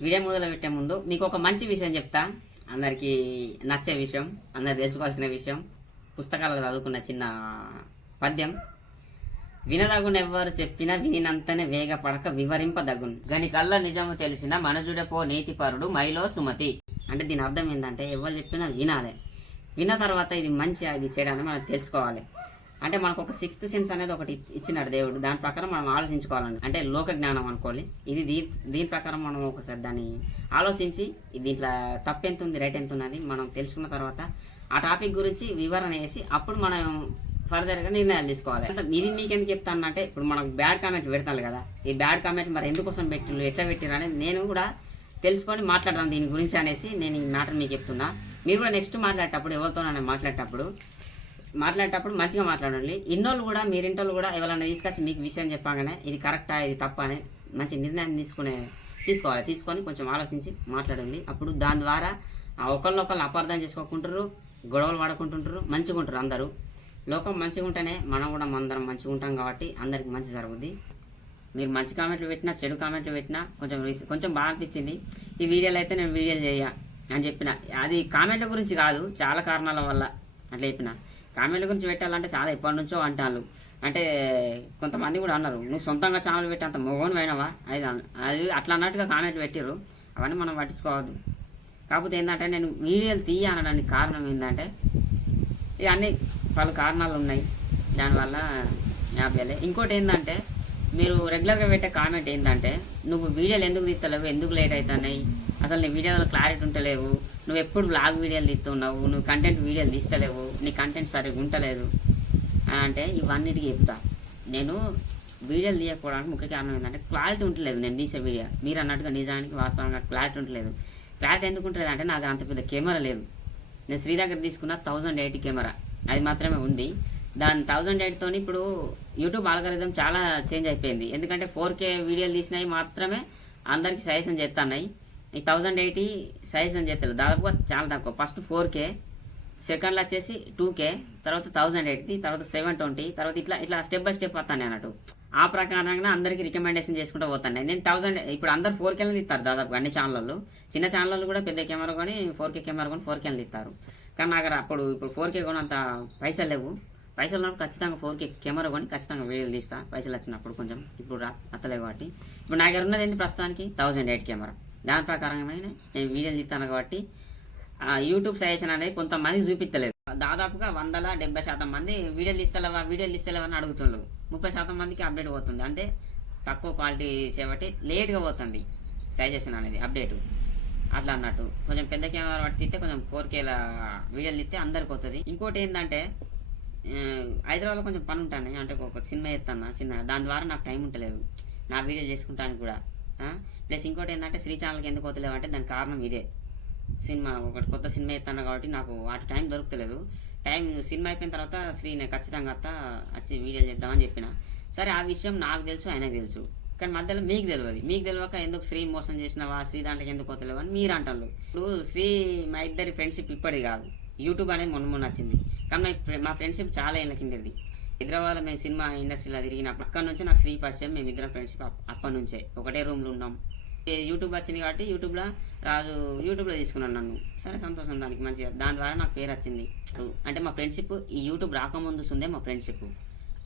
Video మొదలు పెట్టే ముందు మీకు ఒక మంచి విషయం చెప్తా. అందరికీ నచ్చే విషయం అందరు తెలుసుకోవాల్సిన విషయం పుస్తకాలు చదువుకున్న చిన్న పద్యం. వినదగున ఎవ్వరు చెప్పినా వినినంతనే వేగపడక వివరింపదగును. గని కళ్ళ నిజము తెలిసిన మనజుడపో నీతిపరుడు మైలో సుమతి. అంటే దీని అర్థం ఏంటంటే ఎవరు చెప్పినా వినాలి. విన్న తర్వాత ఇది మంచి ఇది చేయడానికి మనం తెలుసుకోవాలి. అంటే మనకు ఒక సిక్స్త్ సెన్స్ అనేది ఒకటి ఇచ్చినాడు దేవుడు. దాని ప్రకారం మనం ఆలోచించుకోవాలండి. అంటే లోక జ్ఞానం అనుకోవాలి ఇది దీ దీని ప్రకారం మనం ఒకసారి దాన్ని ఆలోచించి దీంట్లో తప్పు ఎంత ఉంది రైట్ ఎంత ఉన్నది మనం తెలుసుకున్న తర్వాత ఆ టాపిక్ గురించి వివరణ వేసి అప్పుడు మనం ఫర్దర్గా నిర్ణయాలు తీసుకోవాలి. అంటే ఇది మీకు ఎందుకు చెప్తాను అంటే ఇప్పుడు మనకు బ్యాడ్ కామెంట్ పెడతాను కదా. ఈ బ్యాడ్ కామెంట్ మరి ఎందుకోసం పెట్టిండ్రు ఎట్లా పెట్టిరు అనేది నేను కూడా తెలుసుకొని మాట్లాడదాం దీని గురించి అనేసి నేను ఈ మ్యాటర్ మీకు చెప్తున్నా. మీరు కూడా నెక్స్ట్ మాట్లాడేటప్పుడు ఎవరితోనైనా మాట్లాడేటప్పుడు మాట్లాడేటప్పుడు మంచిగా మాట్లాడండి. ఇన్నోళ్ళు కూడా మీరింటోళ్ళు కూడా ఎవరైనా తీసుకొచ్చి మీకు విషయం చెప్పగానే ఇది కరెక్టా ఇది తప్ప అని మంచి నిర్ణయం తీసుకునే తీసుకోవాలి. తీసుకొని కొంచెం ఆలోచించి మాట్లాడండి. అప్పుడు దాని ద్వారా ఒకళ్ళు ఒకళ్ళొకళ్ళు అపార్థం చేసుకోకుంటారు గొడవలు పడుకుంటుంటారు మంచిగా ఉంటారు అందరూ. లోకం మంచిగా ఉంటేనే మనం కూడా అందరం మంచిగా ఉంటాం కాబట్టి అందరికి మంచి జరుగుద్ది. మీరు మంచి కామెంట్లు పెట్టినా చెడు కామెంట్లు పెట్టినా కొంచెం కొంచెం బాగా అనిపించింది. ఈ వీడియోలో అయితే నేను వీడియోలు చేయ అని చెప్పిన. అది కామెంట్ల గురించి కాదు చాలా కారణాల వల్ల అట్లా చెప్పిన. కామెంట్ల గురించి పెట్టాలంటే చాలా ఎప్పటి నుంచో అంటారు అంటే కొంతమంది కూడా అన్నారు నువ్వు సొంతంగా ఛానల్ పెట్టి అంత మొగోని పోయినావా? అది అన్న- అది అట్లా అన్నట్టుగా కామెంట్ పెట్టారు అవన్నీ మనం పట్టించుకోవద్దు. కాకపోతే ఏంటంటే నేను వీడియోలు తీయ అనడానికి కారణం ఏంటంటే ఇక అన్ని పలు కారణాలు ఉన్నాయి. దానివల్ల యాభైలే ఇంకోటి ఏంటంటే మీరు రెగ్యులర్గా పెట్టే కామెంట్ ఏంటంటే నువ్వు వీడియోలు ఎందుకు తీస్తలేవు ఎందుకు లేట్ అవుతున్నాయి అసలు నీ వీడియోలో క్లారిటీ ఉంటలేవు. నువ్వు ఎప్పుడు బ్లాగ్ వీడియోలు తీస్తున్నావు? నువ్వు కంటెంట్ వీడియోలు తీస్తలేవు. నీ కంటెంట్ సరిగ్గా ఉంటలేదు అని అంటే ఇవన్నిటికీ చెప్తా. నేను వీడియోలు తీయకపోవడానికి ముఖ్య కారణం ఏంటంటే క్లారిటీ ఉంటలేదు నేను తీసే వీడియో మీరు అన్నట్టుగా నిజానికి వాస్తవంగా క్లారిటీ ఉంటలేదు క్లారిటీ ఎందుకు ఉంటుంది అంటే నాకు అంత పెద్ద కెమెరా లేదు. నేను శ్రీ దగ్గర తీసుకున్న థౌజండ్ ఎయిటీ కెమెరా అది మాత్రమే ఉంది. దాని థౌజండ్ ఎయిట్తో ఇప్పుడు యూట్యూబ్ ఆల్గరిథం చాలా చేంజ్ అయిపోయింది. ఎందుకంటే ఫోర్ కే వీడియోలు తీసినవి మాత్రమే అందరికీ సజెషన్ చేస్తున్నాయి. ఈ థౌజండ్ ఎయిటీ సజెషన్ చేస్తారు దాదాపుగా చాలా తక్కువ. ఫస్ట్ ఫోర్ కే సెకండ్లో వచ్చేసి టూ కే తర్వాత థౌజండ్ ఎయిటీ తర్వాత సెవెన్ ట్వంటీ తర్వాత ఇట్లా ఇట్లా స్టెప్ బై స్టెప్ వస్తాను అన్నట్టు. ఆ ప్రకారంగా అందరికీ రికమెండేషన్ చేసుకుంటూ పోతాను నేను థౌసండ్ ఇప్పుడు అందరు ఫోర్ కేలు తీస్తారు దాదాపుగా అన్ని ఛానళ్ళు చిన్న ఛానళ్ళు కూడా పెద్ద కెమెరా కొని ఫోర్ కే కెమెరా కొని ఫోర్ కేలు తీస్తారు కానీ నాకు అప్పుడు ఇప్పుడు ఫోర్ కే కొని అంత పైసలు లేవు. పైసలు ఉన్నప్పుడు ఖచ్చితంగా ఫోర్ కే కెమెరా కొని ఖచ్చితంగా వీడియోలు తీస్తా. పైసలు వచ్చినప్పుడు కొంచెం ఇప్పుడు రా అత్తలేవు కాబట్టి ఇప్పుడు నా దగ్గర ఉన్నది ఏంటి ప్రస్తుతానికి? థౌజండ్ ఎయిట్ కెమెరా దాని ప్రకారంగా నేను వీడియోలు తీస్తాను కాబట్టి యూట్యూబ్ సజెషన్ అనేది కొంతమంది చూపించలేదు దాదాపుగా వందల డెబ్బై శాతం మంది వీడియోలు తీస్తలేవా వీడియోలు తీస్తలేవని అడుగుతున్నారు అడుగుతుండ్రు. ముప్పై శాతం మందికి అప్డేట్ పోతుంది. అంటే తక్కువ క్వాలిటీ చేపట్టి లేట్గా పోతుంది సజెషన్ అనేది అప్డేట్. అట్లా అన్నట్టు. కొంచెం పెద్ద కెమెరా పట్టి తీస్తే కొంచెం ఫోర్ కేల వీడియోలు తీస్తే అందరికి వస్తుంది ఇంకోటి ఏంటంటే హైదరాబాద్లో కొంచెం పని ఉంటాను అంటే ఒక సినిమా చేస్తాను చిన్న దాని ద్వారా నాకు టైం ఉండలేదు నా వీడియో చేసుకుంటానికి కూడా. ప్లస్ ఇంకోటి ఏంటంటే శ్రీ ఛానల్కి ఎందుకు వస్తలేవు అంటే దానికి కారణం ఇదే. సినిమా ఒకటి కొత్త సినిమా ఎత్తాను కాబట్టి నాకు వాటి టైం దొరుకుతలేదు. టైం సినిమా అయిపోయిన తర్వాత శ్రీ నేను ఖచ్చితంగా అత్త వచ్చి వీడియోలు చేద్దామని చెప్పిన. సరే ఆ విషయం నాకు తెలుసు ఆయనకు తెలుసు. కానీ మధ్యలో మీకు తెలియదు. మీకు తెలియక ఎందుకు శ్రీ మోసం చేసినావా? శ్రీ దాంట్లోకి ఎందుకు వస్తలేవు అని మీరు అంటారు ఇప్పుడు శ్రీ మా ఇద్దరి ఫ్రెండ్షిప్ ఇప్పటిది కాదు. యూట్యూబ్ అనేది మొన్న మొన్న వచ్చింది. కానీ మా మా ఫ్రెండ్షిప్ చాలా ఏళ్ళ కిందది హైదరాబాద్లో మేము సినిమా ఇండస్ట్రీలో తిరిగినప్పుడు అక్కడ నుంచి నాకు శ్రీ పరిచయం మేము ఇద్దరం ఫ్రెండ్షిప్ అప్పటి నుంచే. ఒకటే రూమ్లో ఉన్నాం. యూట్యూబ్ వచ్చింది కాబట్టి యూట్యూబ్లో రాజు యూట్యూబ్లో తీసుకున్నాను నన్ను. సరే సంతోషం దానికి మంచిగా. దాని ద్వారా నాకు పేరు వచ్చింది. అంటే మా ఫ్రెండ్షిప్ ఈ యూట్యూబ్ రాకముందు ఉందే మా ఫ్రెండ్షిప్.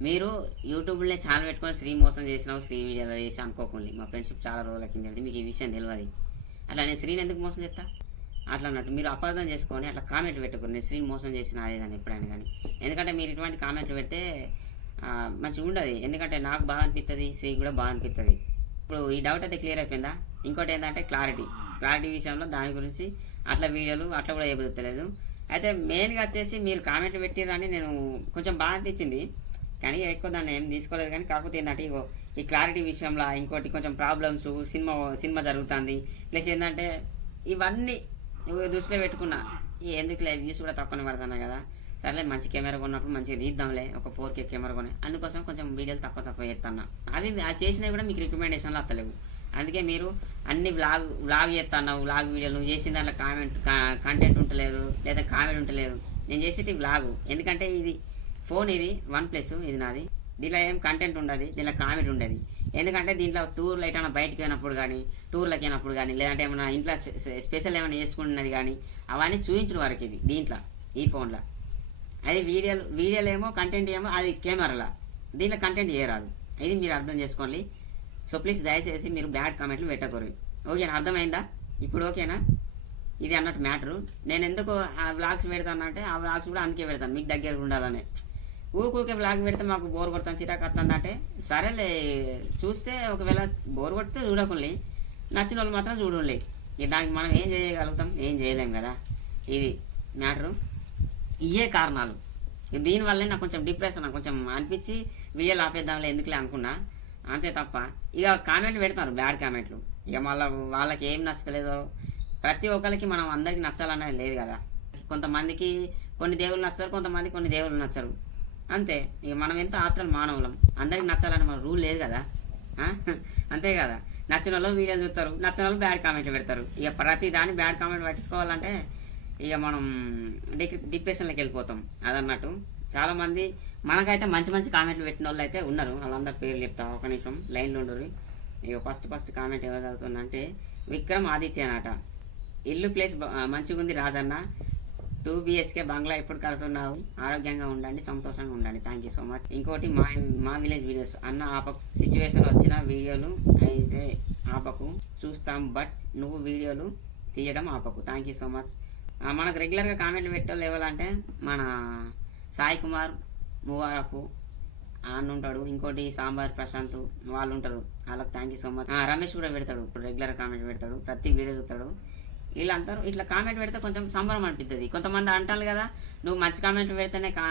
మీరు యూట్యూబ్లో ఛానల్ పెట్టుకొని శ్రీ మోసం చేసినావు శ్రీ వీడియోలో చేసి అనుకోకుండా. మా ఫ్రెండ్షిప్ చాలా రోజుల కింద మీకు ఈ విషయం తెలియదు అట్లా నేను శ్రీని ఎందుకు మోసం చేస్తా? అట్లా అన్నట్టు మీరు అపార్థం చేసుకొని అట్లా కామెంట్ పెట్టుకోండి నేను శ్రీని మోసం చేసిన అదేదని ఎప్పుడైనా కానీ. ఎందుకంటే మీరు ఇటువంటి కామెంట్లు పెడితే మంచిగా ఉండదు. ఎందుకంటే నాకు బాధ అనిపిస్తుంది స్త్రీకి కూడా బాధ అనిపిస్తుంది ఇప్పుడు ఈ డౌట్ అయితే క్లియర్ అయిపోయిందా? ఇంకోటి ఏంటంటే క్లారిటీ క్లారిటీ విషయంలో దాని గురించి అట్లా వీడియోలు అట్లా కూడా ఏబుతలేదు అయితే మెయిన్గా వచ్చేసి మీరు కామెంట్లు పెట్టిరని నేను కొంచెం బాధ అనిపించింది. కానీ ఎక్కువ దాన్ని ఏం తీసుకోలేదు కానీ కాకపోతే ఏంటంటే ఇగో ఈ క్లారిటీ విషయంలో ఇంకోటి కొంచెం ప్రాబ్లమ్స్ సినిమా సినిమా జరుగుతుంది. ప్లస్ ఏంటంటే ఇవన్నీ దృష్టిలో పెట్టుకున్నా. ఈ ఎందుకులే వ్యూస్ కూడా తక్కువనే పడుతున్నావు కదా. సర్లే మంచి కెమెరా కొన్నప్పుడు మంచిగా తీద్దాంలే ఒక ఫోర్ కే కెమెరా కొని. అందుకోసం కొంచెం వీడియోలు తక్కువ తక్కువ చేస్తున్నా అవి ఆ చేసినవి కూడా మీకు రికమెండేషన్లు వస్తలేవు అందుకే మీరు అన్ని వ్లాగ్ వ్లాగ్ చేస్తున్నావు వ్లాగ్ వీడియోలు నువ్వు చేసిన దాంట్లో కామెంట్ కంటెంట్ ఉంటలేదు లేదా కామెంట్ ఉంటలేదు. నేను చేసేటి వ్లాగ్ ఎందుకంటే ఇది ఫోన్ ఇది వన్ ప్లస్ ఇది నాది. దీనిలో ఏం కంటెంట్ ఉండదు దీనిలో కామెడీ ఉండదు. ఎందుకంటే దీంట్లో టూర్లు ఎటైనా బయటకు వెళ్ళినప్పుడు కానీ టూర్లకు వెళ్ళినప్పుడు కానీ లేదంటే ఏమైనా ఇంట్లో స్పె- స్పెషల్ ఏమైనా చేసుకున్నది కానీ అవన్నీ చూపించడం వరకు ఇది దీంట్లో ఈ ఫోన్లో. అది వీడియోలు వీడియోలు ఏమో కంటెంట్ ఏమో అది కెమెరాలో. దీంట్లో కంటెంట్ చేయరాదు ఇది మీరు అర్థం చేసుకోండి. సో ప్లీజ్ దయచేసి మీరు బ్యాడ్ కామెంట్లు పెట్టకూరు ఓకేనా? అర్థమైందా? ఇప్పుడు ఓకేనా? ఇది అన్నట్టు మ్యాటరు. నేను ఎందుకు ఆ వ్లాగ్స్ పెడతానంటే ఆ వ్లాగ్స్ కూడా అందుకే పెడతాను. మీకు దగ్గర ఉండాలనే. ఊరికే బ్లాగ్ పెడితే మాకు బోర్ కొడతాం చిరాకు వస్తుంది అంటే సరేలే చూస్తే ఒకవేళ బోర్ కొడితే చూడకుండా. నచ్చిన వాళ్ళు మాత్రం చూడండి దానికి మనం ఏం చేయగలుగుతాం? ఏం చేయలేం కదా. ఇది మ్యాటరు ఇవే కారణాలు. దీనివల్లే నాకు కొంచెం డిప్రెషన్ నాకు కొంచెం అనిపించి వీడియోలు ఆపేద్దాంలే ఎందుకులే అనుకున్నా. అంతే తప్ప ఇక కామెంట్లు పెడతారు బ్యాడ్ కామెంట్లు ఇక మళ్ళీ వాళ్ళకి ఏం నచ్చలేదో. ప్రతి ఒక్కరికి మనం అందరికి నచ్చాలనేది లేదు కదా. కొంతమందికి కొన్ని దేవుళ్ళు నచ్చారు కొంతమంది కొన్ని దేవుళ్ళు నచ్చరు. అంతే. ఇక మనం ఎంత ఆఫ్టర్ మానవులం. అందరికి నచ్చాలని మన రూల్ లేదు కదా? అంతే కదా? నచ్చిన వాళ్ళు వీడియోలు చూస్తారు. నచ్చిన వాళ్ళు బ్యాడ్ కామెంట్లు పెడతారు. ఇక ప్రతి దాన్ని బ్యాడ్ కామెంట్ పట్టించుకోవాలంటే ఇక మనం డి డిప్రెషన్లోకి వెళ్ళిపోతాం. అదన్నట్టు. చాలామంది మనకైతే మంచి మంచి కామెంట్లు పెట్టిన వాళ్ళు అయితే ఉన్నారు. వాళ్ళందరి పేర్లు చెప్తా. ఒక నిమిషం. లైన్లో ఉండరు ఇక ఫస్ట్ ఫస్ట్ కామెంట్ ఎవరు చదువుతుందంటే విక్రమ్ ఆదిత్య అనట ఇల్లు ప్లేస్ మంచిగా ఉంది రాజన్న. టూ బిహెచ్కే బంగ్లా ఎప్పుడు కడుతున్నావు. ఆరోగ్యంగా ఉండండి సంతోషంగా ఉండండి. థ్యాంక్ యూ సో మచ్ ఇంకోటి మా మా విలేజ్ వీడియోస్ అన్న ఆపకు సిచ్యువేషన్ వచ్చిన వీడియోలు అయితే ఆపకు. చూస్తాం బట్ నువ్వు వీడియోలు తీయడం ఆపకు. థ్యాంక్ యూ సో మచ్ మనకు రెగ్యులర్గా కామెంట్లు పెట్టాలి ఎవరంటే మన సాయి కుమార్ మువారపు అన్న ఉంటాడు. ఇంకోటి సాంబార్ ప్రశాంత్ వాళ్ళు ఉంటారు. వాళ్ళకి thank you so much Ramesh కూడా పెడతాడు. ఇప్పుడు రెగ్యులర్ కామెంట్ పెడతాడు. ప్రతి వీడియో చూస్తాడు. వీళ్ళందరూ ఇట్లా కామెంట్ పెడితే కొంచెం సంబరం అనిపిస్తుంది కొంతమంది అంటారు కదా నువ్వు మంచి కామెంట్ పెడితేనే కా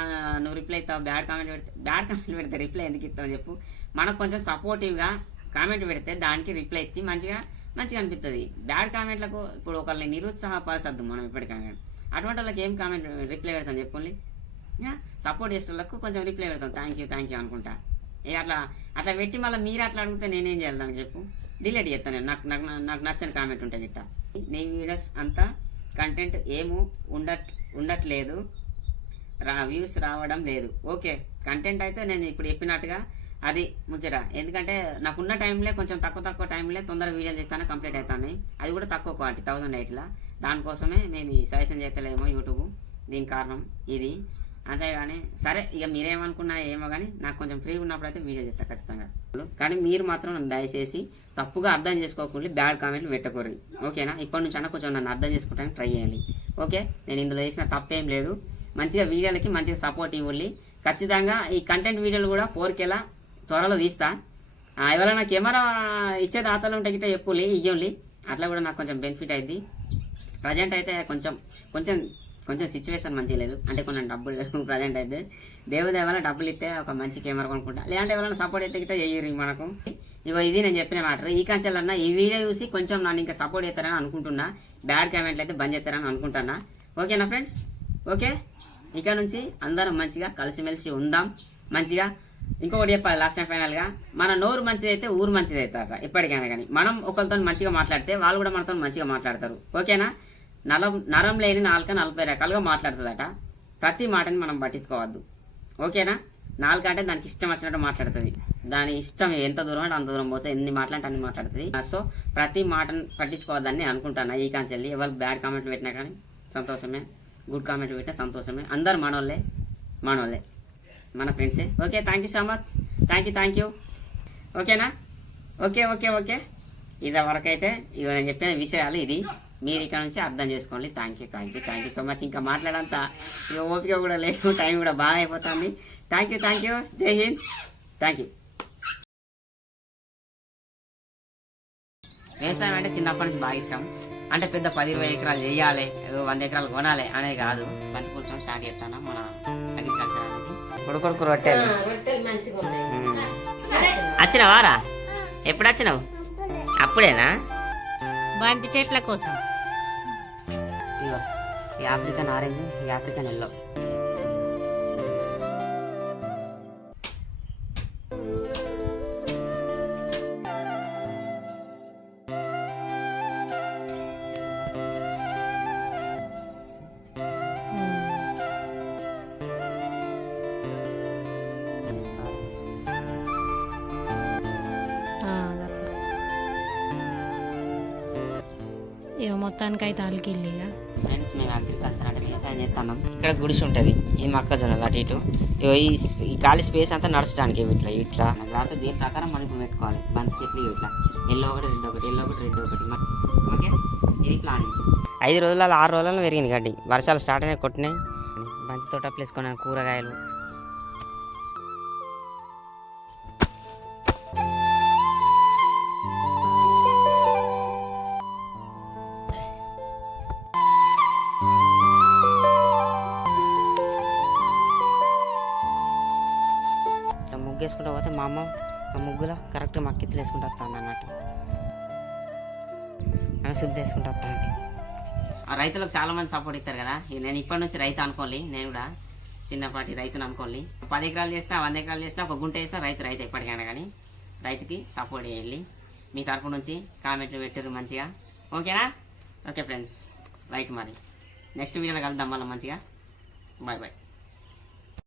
నువ్వు రిప్లై ఇస్తావు బ్యాడ్ కామెంట్ పెడితే బ్యాడ్ కామెంట్ పెడితే రిప్లై ఎందుకు ఇస్తావు చెప్పు. మనకు కొంచెం సపోర్టివ్గా కామెంట్ పెడితే దానికి రిప్లై ఇచ్చి మంచిగా మంచిగా అనిపిస్తుంది బ్యాడ్ కామెంట్లకు ఇప్పుడు ఒకరిని నిరుత్సాహపరచద్దు మనం ఇప్పటికైనా అటువంటి వాళ్ళకి ఏం కామెంట్ రిప్లై పెడతాం చెప్పండి సపోర్ట్ చేసే వాళ్ళకు కొంచెం రిప్లై పెడతాం. థ్యాంక్ యూ థ్యాంక్ యూ అనుకుంటా. ఇక అట్లా అట్లా పెట్టి మళ్ళీ మీరు అట్లా అడిగితే నేనేం చేయాలి దానికి చెప్పు. డిలీట్ చేస్తాను నేను. నాకు నాకు నాకు నచ్చని కామెంట్ ఉంటుంది ఇట్ట నీ వీడియోస్ అంతా కంటెంట్ ఏమో ఉండట్ ఉండట్లేదు. రా వ్యూస్ రావడం లేదు. ఓకే కంటెంట్ అయితే నేను ఇప్పుడు చెప్పినట్టుగా అది ముచ్చట. ఎందుకంటే నాకున్న టైంలో కొంచెం తక్కువ తక్కువ టైంలో తొందరగా వీడియోలు చేస్తాను కంప్లీట్ అవుతాయి అది కూడా తక్కువ క్వాలిటీ థౌసండ్ ఎయిట్లా దానికోసమే మేము ఈ సజెషన్ చేస్తలేమో యూట్యూబ్. దీనికి కారణం ఇది. అంతేగాని సరే ఇక మీరేమనుకున్నా ఏమో కానీ నాకు కొంచెం ఫ్రీ ఉన్నప్పుడు అయితే వీడియో చేస్తా ఖచ్చితంగా. కానీ మీరు మాత్రం నన్ను దయచేసి తప్పుగా అర్థం చేసుకోకుండా బ్యాడ్ కామెంట్లు పెట్టకూడదు. ఓకేనా ఇప్పటి నుంచి అన్న కొంచెం నన్ను అర్థం చేసుకోవడానికి ట్రై చేయండి. ఓకే నేను ఇందులో చేసిన తప్పేం లేదు. మంచిగా వీడియోలకి మంచిగా సపోర్ట్ ఇవ్వండి. ఖచ్చితంగా ఈ కంటెంట్ వీడియోలు కూడా ఫోర్కేలా త్వరలో తీస్తా. ఆ, ఎవరైనా కెమెరా ఇచ్చే దాతలు ఉంటే గిట్ట చెప్పులే ఇవ్వండి అట్లా కూడా నాకు కొంచెం బెనిఫిట్ అయింది ప్రజెంట్ అయితే కొంచెం కొంచెం కొంచెం సిచ్యువేషన్ మంచిగా లేదు. అంటే కొంచెం డబ్బులు లేదు ప్రజెంట్ అయితే దేవుడు ఏమైనా డబ్బులు ఇస్తే ఒక మంచి కెమెరా కొనుక్కుంటా. లేదంటే ఎవరైనా సపోర్ట్ అయితే గిట్ట చేయరు మనకు. ఇగో ఇది నేను చెప్పిన మాట. ఈ కంచెల్ అన్న ఈ వీడియో చూసి కొంచెం నన్ను ఇంకా సపోర్ట్ చేస్తారని అనుకుంటున్నా. బ్యాడ్ కామెంట్లు అయితే బంద్ చేస్తారని అనుకుంటున్నా. ఓకేనా ఫ్రెండ్స్ ఓకే ఇక్కడ నుంచి అందరం మంచిగా కలిసిమెలిసి ఉందాం. మంచిగా ఇంకొకటి చెప్పాలి లాస్ట్ టైం ఫైనల్గా మన నోరు మంచిది అయితే ఊరు మంచిది అవుతారట ఎప్పటికైనా కానీ. మనం ఒకరితో మంచిగా మాట్లాడితే వాళ్ళు కూడా మనతో మంచిగా మాట్లాడతారు. ఓకేనా నరం నరం లేని నాలుక నలభై రకాలుగా మాట్లాడుతుందట. ప్రతి మాటని మనం పట్టించుకోవద్దు. ఓకేనా? నాలుక అంటే దానికి ఇష్టం వచ్చినట్టు మాట్లాడుతుంది. దాని ఇష్టం ఎంత దూరం అంటే అంత దూరం పోతే ఎన్ని మాటలంటే అన్ని మాట్లాడుతుంది. సో ప్రతి మాటను పట్టించుకోవద్దని అనుకుంటాను. ఈ కాంచెల్లి ఎవరు బ్యాడ్ కామెంట్లు పెట్టినా కానీ సంతోషమే. గుడ్ కామెంట్ పెట్టినా సంతోషమే. అందరు మనోళ్ళే. మనోళ్ళే. మన ఫ్రెండ్సే okay thank you so much thank you thank you ఓకేనా ఓకే ఓకే ఓకే ఇది వరకైతే ఇవి నేను చెప్పిన విషయాలు ఇది. మీరు ఇక్కడ నుంచి అర్థం చేసుకోండి. Thank you thank you thank you so much ఇంకా మాట్లాడంత ఇక ఓపిక కూడా లేదు. టైం కూడా బాగా అయిపోతుంది. థ్యాంక్ యూ థ్యాంక్ యూ జై హింద్ థ్యాంక్ యూ వ్యవసాయం అంటే చిన్నప్పటి నుంచి బాగా ఇష్టం. అంటే పెద్ద పది ఇరవై ఎకరాలు చేయాలి. వంద ఎకరాలు కొనాలి అనేది కాదు. పుస్తకం స్టార్ట్ చేస్తాను మన అగ్రికల్చర్ అనేది? రొట్టెలు. ఉన్నాయి. వచ్చినావారా ఎప్పుడు వచ్చినావు? అప్పుడేనా? బంతి చెట్ల కోసం. ఇగో ఈ ఆఫ్రికన్ ఆరెంజ్ ఈ ఆఫ్రికన్ ఎల్లో. మొత్తానికి అయితే అలికిల్లి ఫ్రెండ్స్ మేము అగ్రికల్చర్ అంటే వ్యవసాయం చేస్తున్నాం. ఇక్కడ గుడిసి ఉంటుంది ఈ మొక్కజొన్నలు అటు ఇటు. ఈ ఖాళీ స్పేస్ అంతా నడచడానికి ఇట్లా ఇట్లా. కాబట్టి దీని ప్రకారం మనం ఇప్పుడు పెట్టుకోవాలి. బంతి చెట్లు ఇట్లా. ఎల్లో ఒకటి రెండు ఒకటి ఎల్లో ఒకటి రెండు ఒకటి. ఓకే? ఇది ప్లానింగ్ ఐదు రోజులలో ఆరు రోజులలో పెరిగింది గడ్డి. వర్షాలు స్టార్ట్ అయినాయి కొట్టినాయి. బంతి తోట వేసుకున్నాను కూరగాయలు. మా అమ్మ ఆ ముగ్గులో కరెక్ట్గా మక్కిత్తులు వేసుకుంటూ వస్తాను అన్నట్టు. ఆమె శుద్ధి వేసుకుంటూ వస్తాను ఆ రైతులకు చాలామంది సపోర్ట్ ఇస్తారు కదా. నేను ఇప్పటి నుంచి రైతు అనుకోవాలి నేను కూడా చిన్నపాటి రైతుని అనుకోండి పది ఎకరాలు చేసినా వంద ఎకరాలు చేసినా ఒక గుంట వేసినా రైతు రైతు ఎప్పటికైనా కానీ రైతుకి సపోర్ట్ చేయండి. మీ తరపు నుంచి కామెంట్లు పెట్టారు మంచిగా. ఓకేనా? ఓకే ఫ్రెండ్స్ రైట్ మరి. నెక్స్ట్ వీడియోలో కలుద్దాం మళ్ళీ మంచిగా. Bye bye